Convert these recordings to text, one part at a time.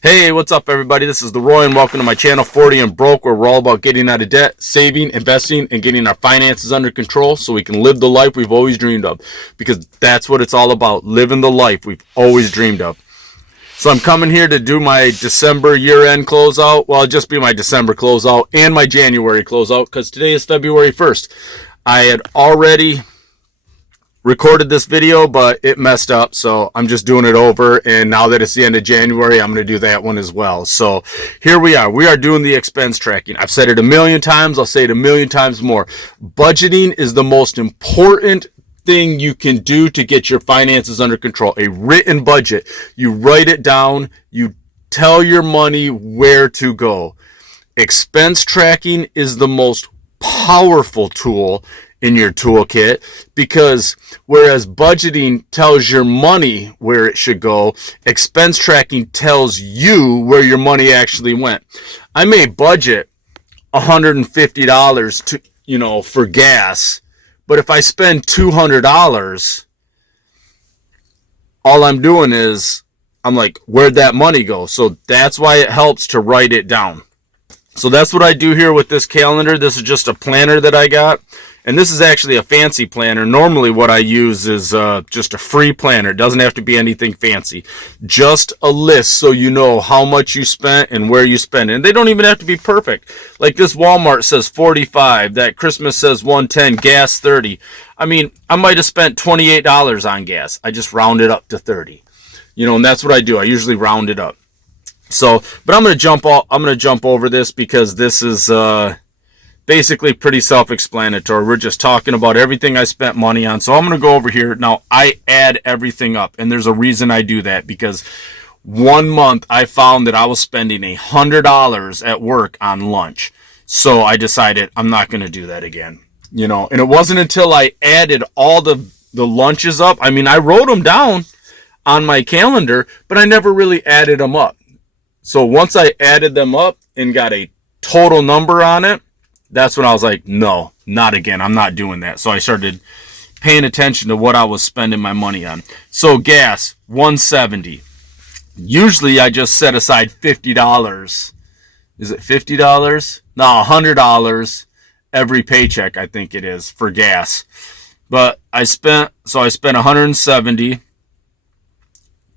Hey, what's up, everybody? This is the Roy, and welcome to my channel, 40 and Broke, where we're all about getting out of debt, saving, investing, and getting our finances under control so we can live the life we've always dreamed of. Because that's what it's all about, living the life we've always dreamed of. So I'm coming here to do my December year-end closeout. Well, it'll just be my December closeout and my January closeout, because today is February 1st. I had already recorded this video, but it messed up, so I'm just doing it over. And now that it's the end of January, I'm going to do that one as well. So here we are doing the expense tracking. I've said it a million times, I'll say it a million times more. Budgeting is the most important thing you can do to get your finances under control. A written budget. You write it down, you tell your money where to go. Expense tracking is the most powerful tool in your toolkit, because whereas budgeting tells your money where it should go, expense tracking tells you where your money actually went. I may budget $150 to, for gas, but if I spend $200, all I'm doing is I'm like, where'd that money go? So that's why it helps to write it down. So that's what I do here with this calendar. This is just a planner that I got. And this is actually a fancy planner. Normally what I use is just a free planner. It doesn't have to be anything fancy. Just a list so you know how much you spent and where you spent it. And they don't even have to be perfect. Like this Walmart says 45. That Christmas says 110. Gas 30. I mean, I might have spent $28 on gas. I just round it up to 30. And that's what I do. I usually round it up. So, but I'm going to jump over this because this is basically pretty self-explanatory. We're just talking about everything I spent money on. So I'm going to go over here. Now, I add everything up, and there's a reason I do that, because one month I found that I was spending $100 at work on lunch. So I decided I'm not going to do that again. And it wasn't until I added all the lunches up. I mean, I wrote them down on my calendar, but I never really added them up. So once I added them up and got a total number on it, that's when I was like, no, not again. I'm not doing that. So I started paying attention to what I was spending my money on. So gas, $170. Usually I just set aside $50. Is it $50? No, $100 every paycheck, I think it is, for gas. But I spent $170.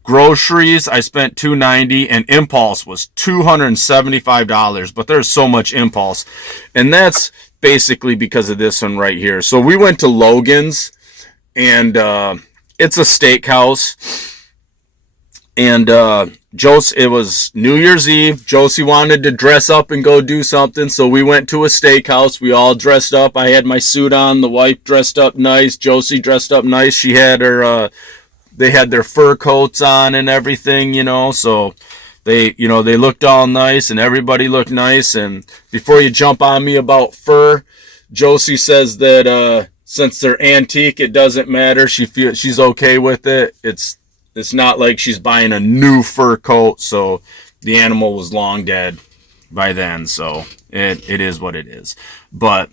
Groceries, I spent $290, and impulse was $275, but there's so much impulse. And that's basically because of this one right here. So we went to Logan's, and it's a steakhouse. And it was New Year's Eve. Josie wanted to dress up and go do something, so we went to a steakhouse. We all dressed up. I had my suit on. The wife dressed up nice. Josie dressed up nice. She had her... They had their fur coats on and everything, so they looked all nice, and everybody looked nice. And before you jump on me about fur, Josie says that since they're antique, it doesn't matter. She's okay with it. It's not like she's buying a new fur coat, so the animal was long dead by then, so it is what it is. But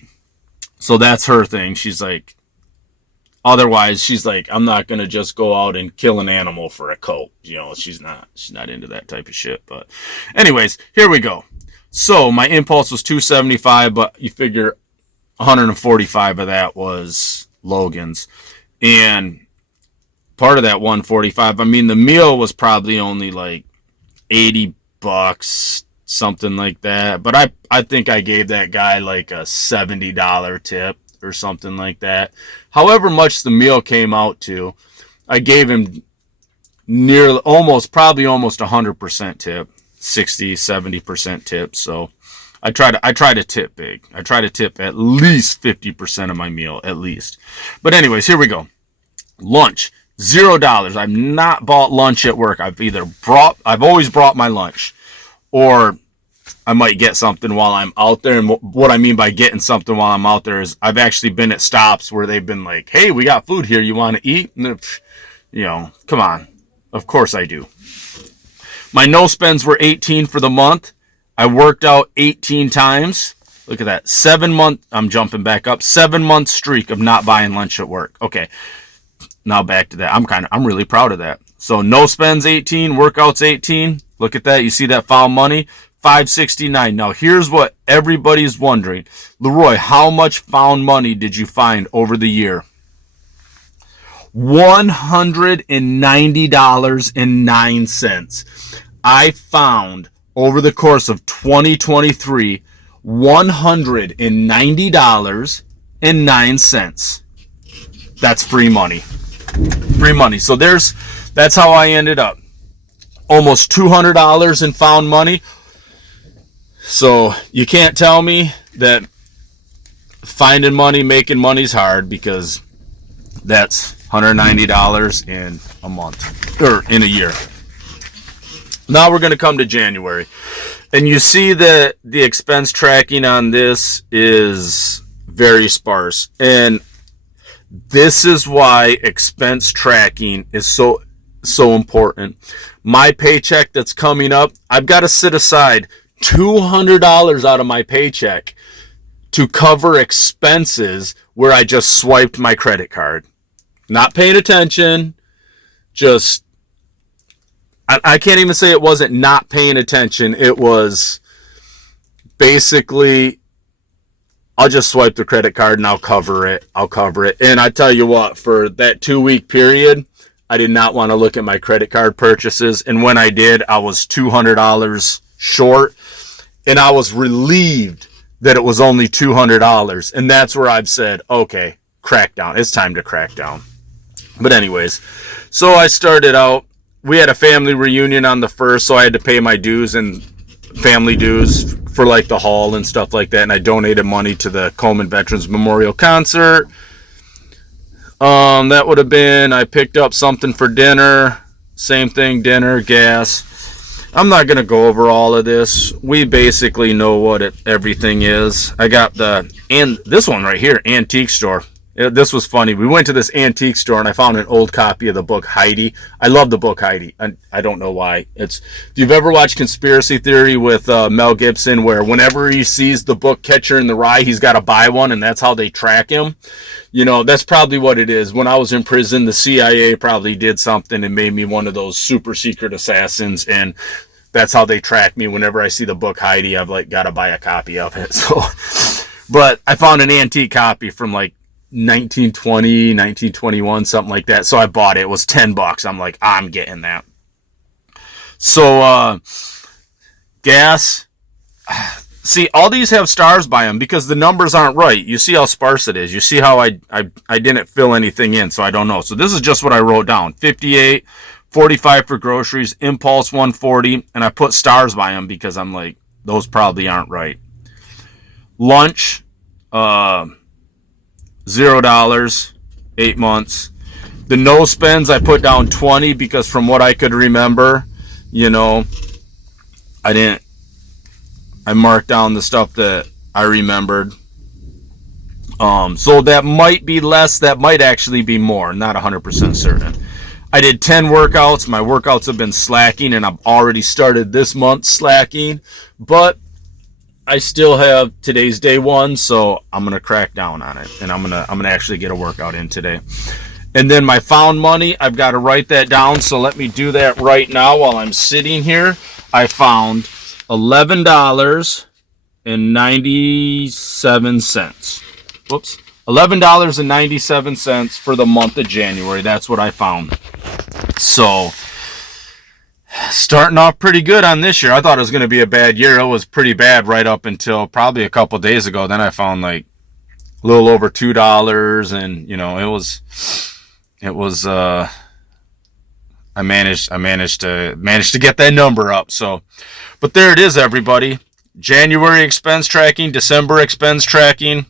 so that's her thing. She's like, otherwise, she's like, I'm not going to just go out and kill an animal for a coat. She's not into that type of shit. But anyways, here we go. So my impulse was $275, but you figure $145 of that was Logan's. And part of that $145, I mean, the meal was probably only like $80, something like that. But I think I gave that guy like a $70 tip or something like that. However much the meal came out to, I gave him probably almost 100% tip, 60-70% tip. So I try to tip big. I try to tip at least 50% of my meal, at least. But anyways, here we go. Lunch, $0. I've not bought lunch at work. I've always brought my lunch, or I might get something while I'm out there. And what I mean by getting something while I'm out there is I've actually been at stops where they've been like, hey, we got food here. You want to eat? And come on. Of course I do. My no spends were 18 for the month. I worked out 18 times. Look at that. 7 month. I'm jumping back up. 7 month streak of not buying lunch at work. Okay. Now back to that. I'm really proud of that. So no spends 18, workouts 18. Look at that. You see that found money? $569. Now, here's what everybody's wondering. Leroy, how much found money did you find over the year? $190.09. I found over the course of 2023 $190.09. That's free money. Free money. So that's how I ended up. Almost $200 in found money. So you can't tell me that finding money, making money's hard, because that's $190 in a month, or in a year. Now we're going to come to January. And you see that the expense tracking on this is very sparse. And this is why expense tracking is so important. My paycheck that's coming up, I've got to set aside $200 out of my paycheck to cover expenses where I just swiped my credit card. Not paying attention, just, I can't even say it wasn't not paying attention. It was basically, I'll just swipe the credit card and I'll cover it. And I tell you what, for that 2-week period, I did not want to look at my credit card purchases. And when I did, I was $200 short. And I was relieved that it was only $200. And that's where I've said, okay, crack down. It's time to crack down. But anyways, so I started out. We had a family reunion on the 1st, so I had to pay my dues and family dues for like the hall and stuff like that. And I donated money to the Coleman Veterans Memorial Concert. That would have been, I picked up something for dinner. Same thing, dinner, gas. I'm not going to go over all of this. We basically know what everything is. I got this one right here, antique store. This was funny. We went to this antique store and I found an old copy of the book Heidi. I love the book Heidi. I don't know why. If you've ever watched Conspiracy Theory with Mel Gibson, where whenever he sees the book Catcher in the Rye, he's got to buy one, and that's how they track him. You know, that's probably what it is. When I was in prison, the CIA probably did something and made me one of those super secret assassins, and that's how they track me. Whenever I see the book Heidi, I've like got to buy a copy of it. So, but I found an antique copy from like 1920, 1921, something like that. So I bought it. It was $10. I'm like, I'm getting that. So, gas. See, all these have stars by them because the numbers aren't right. You see how sparse it is. You see how I didn't fill anything in, so I don't know. So this is just what I wrote down. 58, 45 for groceries, impulse 140, and I put stars by them because I'm like, those probably aren't right. Lunch, $0, 8 months. The no spends, I put down 20 because from what I could remember, you know, I marked down the stuff that I remembered. So that might be less, that might actually be more, not 100% certain. I did 10 workouts. My workouts have been slacking, and I've already started this month slacking, but I still have today's day 1, so I'm gonna crack down on it, and I'm gonna actually get a workout in today. And then my found money, I've got to write that down. So let me do that right now while I'm sitting here. I found $11.97. Whoops. $11.97 for the month of January. That's what I found. So starting off pretty good on this year. I thought it was going to be a bad year. It was pretty bad right up until probably a couple days ago. Then I found like a little over $2, and you know, it was I managed to get that number up. So, but there it is, everybody. January expense tracking, December expense tracking.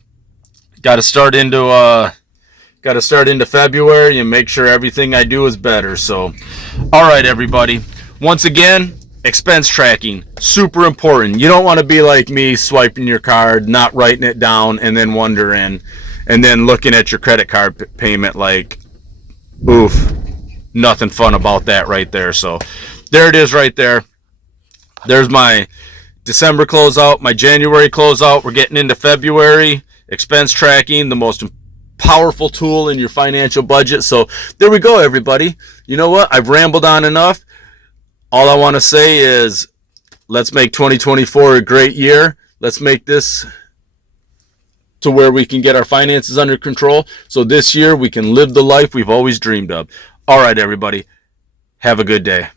Got to start into February and make sure everything I do is better. So, all right, everybody. Once again, expense tracking, super important. You don't want to be like me, swiping your card, not writing it down, and then wondering, and then looking at your credit card payment like, oof, nothing fun about that right there. So there it is right there. There's my December closeout, my January closeout. We're getting into February. Expense tracking, the most powerful tool in your financial budget. So there we go, everybody. You know what? I've rambled on enough. all I want to say is let's make 2024 a great year. Let's make this to where we can get our finances under control. So this year we can live the life we've always dreamed of. All right, everybody. Have a good day.